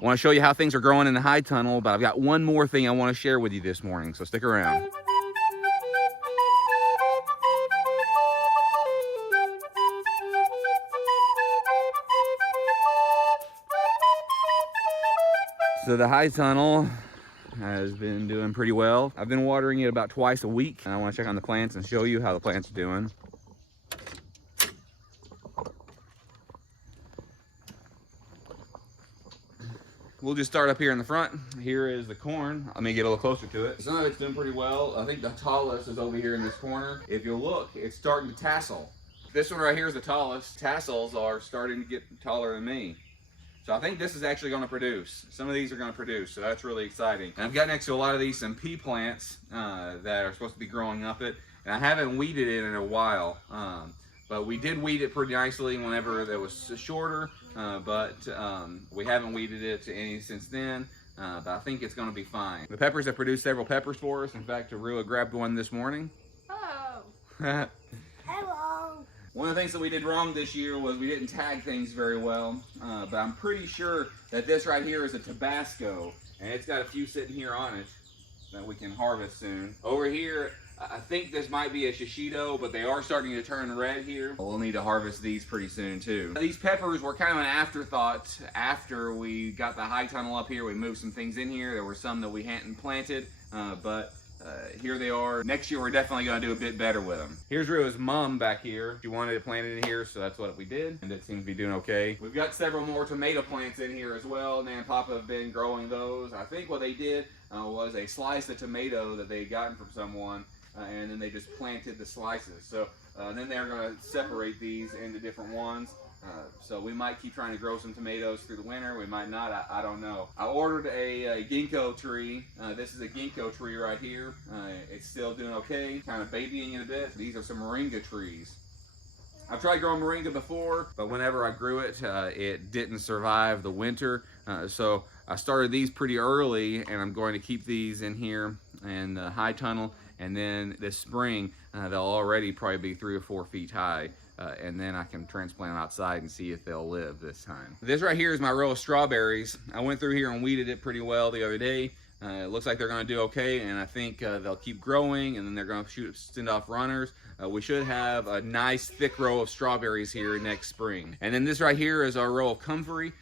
I want to show you how things are growing in the high tunnel, but I've got one more thing I want to share with you this morning, so stick around. So the high tunnel has been doing pretty well. I've been watering it about twice a week, and I want to check on the plants and show you how the plants are doing. We'll just start up here in the front. Here is the corn. Let me get a little closer to it. Some of it's doing pretty well. I think the tallest is over here in this corner. If you look, it's starting to tassel. This one right here is the tallest. Tassels are starting to get taller than me. So I think this is actually going to produce. Some of these are going to produce, so that's really exciting. And I've got next to a lot of these some pea plants that are supposed to be growing up it. And I haven't weeded it in a while. But we did weed it pretty nicely whenever it was shorter, but we haven't weeded it to any since then, but I think it's gonna be fine. The peppers have produced several peppers for us. In fact, Arua grabbed one this morning. Oh. Hello. One of the things that we did wrong this year was we didn't tag things very well, but I'm pretty sure that this right here is a Tabasco, and it's got a few sitting here on it that we can harvest soon. Over here, I think this might be a shishito, but they are starting to turn red here. We'll need to harvest these pretty soon too. These peppers were kind of an afterthought after we got the high tunnel up here. We moved some things in here. There were some that we hadn't planted, but here they are. Next year, we're definitely gonna do a bit better with them. Here's Rua's mom back here. She wanted to plant it in here, so that's what we did, and it seems to be doing okay. We've got several more tomato plants in here as well. Nan and Papa have been growing those. I think what they did was a slice of tomato that they had gotten from someone, and then they just planted the slices. So then they're going to separate these into different ones. So we might keep trying to grow some tomatoes through the winter. We might not. I don't know. I ordered a ginkgo tree. This is a ginkgo tree right here. It's still doing okay. Kind of babying it a bit. These are some moringa trees. I've tried growing moringa before, but whenever I grew it, it didn't survive the winter. So I started these pretty early, and I'm going to keep these in here in the high tunnel. And then this spring, they'll already probably be 3 or 4 feet high. And then I can transplant them outside and see if they'll live this time. This right here is my row of strawberries. I went through here and weeded it pretty well the other day. It looks like they're gonna do okay, and I think they'll keep growing, and then they're gonna send off runners. We should have a nice thick row of strawberries here next spring. And then this right here is our row of comfrey.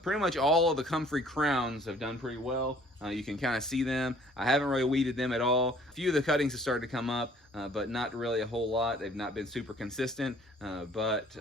Pretty much all of the comfrey crowns have done pretty well. You can kind of see them. I haven't really weeded them at all. A few of the cuttings have started to come up, but not really a whole lot. They've not been super consistent, but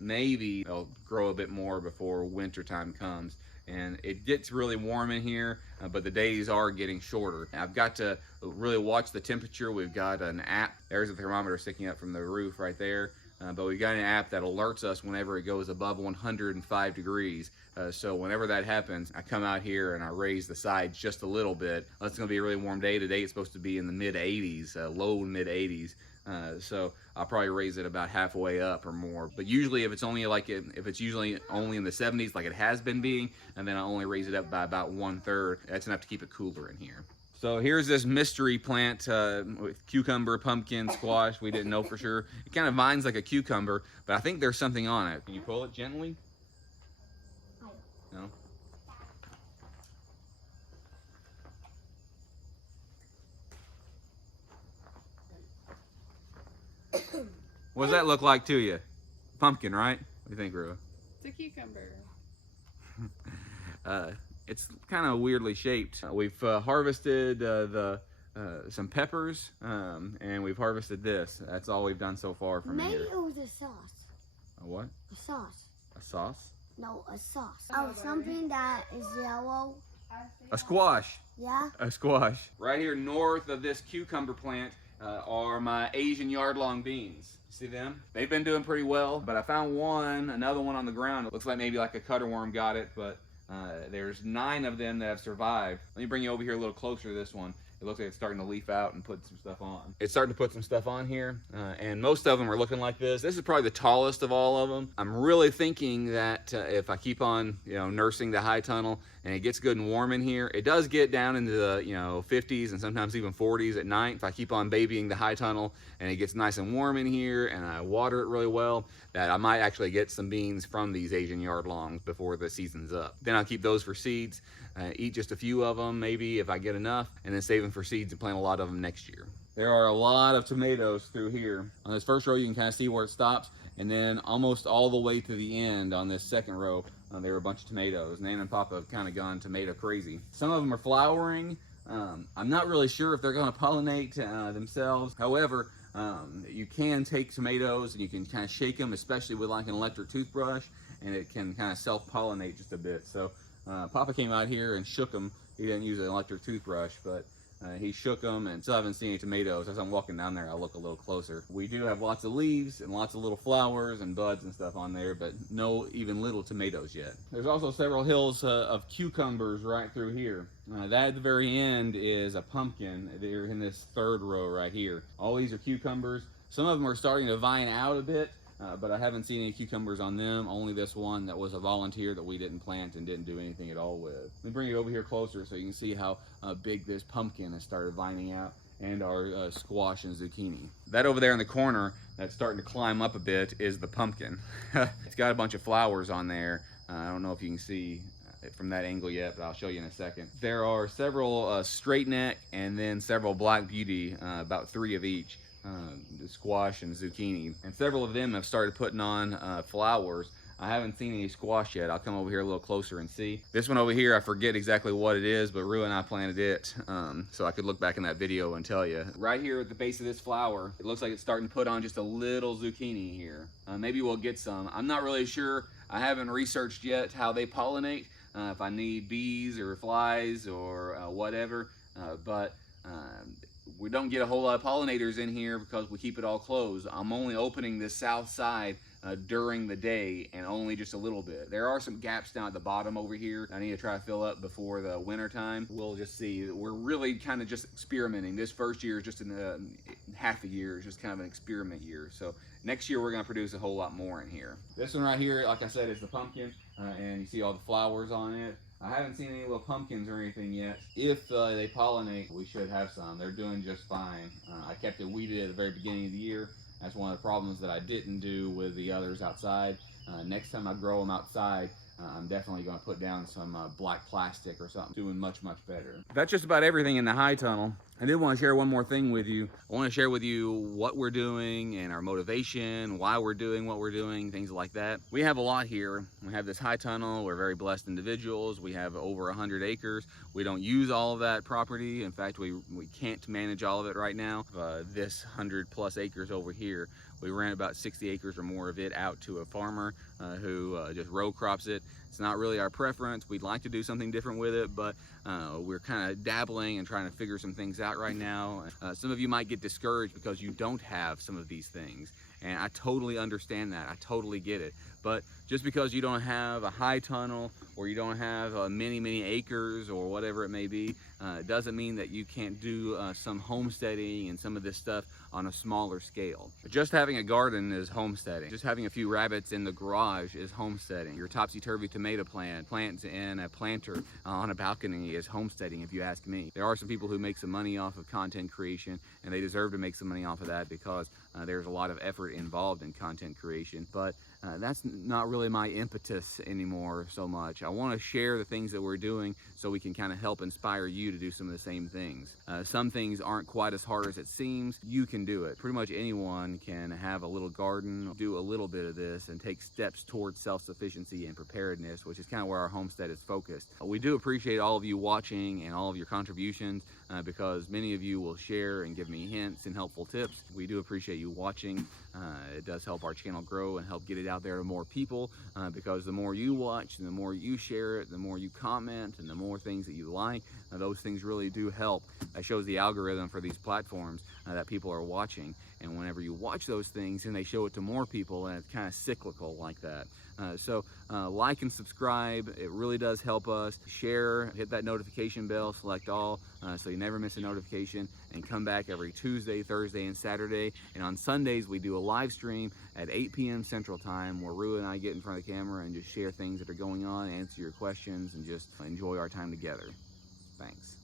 maybe they'll grow a bit more before winter time comes. And it gets really warm in here, but the days are getting shorter. I've got to really watch the temperature. We've got an app. There's a thermometer sticking up from the roof right there. But we've got an app that alerts us whenever it goes above 105 degrees. So whenever that happens, I come out here and I raise the sides just a little bit. It's gonna be a really warm day. Today it's supposed to be in the mid 80s, low mid 80s. So I'll probably raise it about halfway up or more. But usually if it's usually only in the 70s like it has been being, and then I only raise it up by about 1/3, that's enough to keep it cooler in here. So here's this mystery plant with cucumber, pumpkin, squash. We didn't know for sure. It kind of vines like a cucumber, but I think there's something on it. Can you pull it gently? No? What does that look like to you? Pumpkin, right? What do you think, Rua? It's a cucumber. It's kind of weirdly shaped. We've harvested some peppers, and we've harvested this. That's all we've done so far from here. Maybe it was a sauce. A what? A sauce. A sauce? No, a sauce. Oh, something that is yellow. A squash. Yeah? A squash. Right here north of this cucumber plant are my Asian yard-long beans. See them? They've been doing pretty well, but I found another one on the ground. It looks like maybe like a cutterworm got it, but there's 9 of them that have survived. Let me bring you over here a little closer to this one. It looks like it's starting to leaf out and put some stuff on. It's starting to put some stuff on here, and most of them are looking like this. This is probably the tallest of all of them. I'm really thinking that if I keep on, nursing the high tunnel and it gets good and warm in here, it does get down into the, 50s and sometimes even 40s at night. If I keep on babying the high tunnel and it gets nice and warm in here and I water it really well, that I might actually get some beans from these Asian yard longs before the season's up. Then I'll keep those for seeds, eat just a few of them maybe if I get enough, and then save them for seeds and plant a lot of them next year. There are a lot of tomatoes through here. On this first row you can kind of see where it stops, and then almost all the way to the end on this second row there were a bunch of tomatoes. Nan and Papa have kind of gone tomato crazy. Some of them are flowering. I'm not really sure if they're going to pollinate themselves. However, you can take tomatoes and you can kind of shake them, especially with like an electric toothbrush, and it can kind of self-pollinate just a bit. So Papa came out here and shook them. He didn't use an electric toothbrush, but he shook them, and still haven't seen any tomatoes. As I'm walking down there, I'll look a little closer. We do have lots of leaves and lots of little flowers and buds and stuff on there, but no even little tomatoes yet. There's also several hills of cucumbers right through here. That at the very end is a pumpkin. They're in this third row right here. All these are cucumbers. Some of them are starting to vine out a bit, but I haven't seen any cucumbers on them. Only this one that was a volunteer that we didn't plant and didn't do anything at all with. Let me bring it over here closer so you can see how big this pumpkin has started vining out, and our squash and zucchini. That over there in the corner that's starting to climb up a bit is the pumpkin. It's got a bunch of flowers on there. I don't know if you can see from that angle yet, but I'll show you in a second. There are several straight neck and then several black beauty, about 3 of each. The squash and zucchini, and several of them have started putting on flowers. I haven't seen any squash yet. I'll come over here a little closer and see. This one over here, I forget exactly what it is, but Rue and I planted it, so I could look back in that video and tell you. Right here at the base of this flower, it looks like it's starting to put on just a little zucchini here. Maybe we'll get some. I'm not really sure. I haven't researched yet how they pollinate, if I need bees or flies or whatever, but we don't get a whole lot of pollinators in here because we keep it all closed. I'm only opening this south side during the day, and only just a little bit. There are some gaps down at the bottom over here I need to try to fill up before the winter time. We'll just see. We're really kind of just experimenting. This first year is just in half a year, is just kind of an experiment year. So next year we're going to produce a whole lot more in here. This one right here, like I said, is the pumpkin, and you see all the flowers on it. I haven't seen any little pumpkins or anything yet. If they pollinate, we should have some. They're doing just fine. I kept it weeded at the very beginning of the year. That's one of the problems that I didn't do with the others outside. Next time I grow them outside, I'm definitely going to put down some black plastic or something. Doing much, much better. That's just about everything in the high tunnel. I did want to share one more thing with you. I want to share with you what we're doing and our motivation, why we're doing what we're doing, things like that. We have a lot here. We have this high tunnel. We're very blessed individuals. We have over 100 acres. We don't use all of that property. In fact, we can't manage all of it right now. This 100+ acres over here, we rent about 60 acres or more of it out to a farmer who just row crops it. It's not really our preference. We'd like to do something different with it, but we're kind of dabbling and trying to figure some things out right now. Some of you might get discouraged because you don't have some of these things, and I totally understand that. I totally get it. But just because you don't have a high tunnel or you don't have many acres or whatever it may be, doesn't mean that you can't do some homesteading and some of this stuff on a smaller scale. Just having a garden is homesteading. Just having a few rabbits in the garage is homesteading. Your topsy-turvy tomato plants in a planter on a balcony is homesteading, if you ask me. There are some people who make some money off of content creation, and they deserve to make some money off of that because there's a lot of effort involved in content creation. But that's not really my impetus anymore so much. I want to share the things that we're doing so we can kind of help inspire you to do some of the same things. Some things aren't quite as hard as it seems. You can do it. Pretty much anyone can have a little garden, do a little bit of this, and take steps towards self-sufficiency and preparedness, which is kind of where our homestead is focused. We do appreciate all of you watching and all of your contributions because many of you will share and give me hints and helpful tips. We do appreciate you you watching. It does help our channel grow and help get it out there to more people, because the more you watch and the more you share it, the more you comment and the more things that you like, those things really do help. That shows the algorithm for these platforms that people are watching, and whenever you watch those things and they show it to more people, and it's kind of cyclical like that. So like and subscribe, it really does help us. Share, hit that notification bell, select all, so you never miss a notification, and come back every Tuesday, Thursday, and Saturday. And on Sundays we do a live stream at 8 p.m. Central Time, where Rue and I get in front of the camera and just share things that are going on, answer your questions, and just enjoy our time together. Thanks.